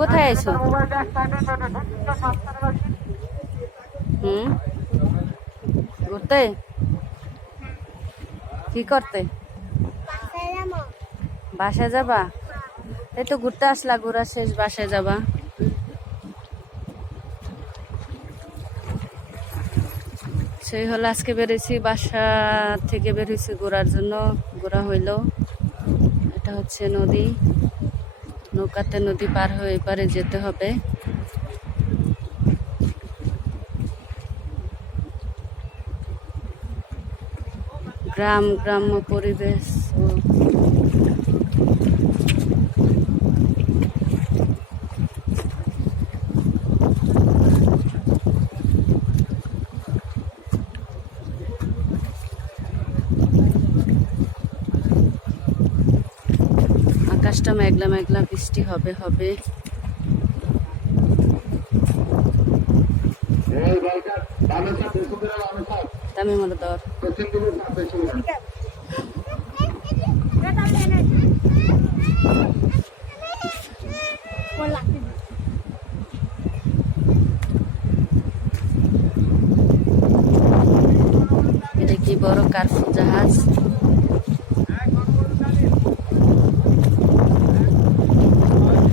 কোথায় আইছো? ঘুরতে? কি করতে? বাসায় যাবা? এই তো ঘুরতে আসলা, ঘোরা শেষ, বাসায় যাবা? সেই হলো আজকে বেরিয়েছি, বাসা থেকে বেরিয়েছি ঘোরার জন্য। ঘোরা হইল, এটা হচ্ছে নদী, নৌকাতে নদী পার হয়ে এপারে যেতে হবে। গ্রাম্য পরিবেশ আকাশটা মেঘলা মেঘলা, বৃষ্টি হবে হবে। তামিম দর এটা কি বড় কার্ফু জাহাজ।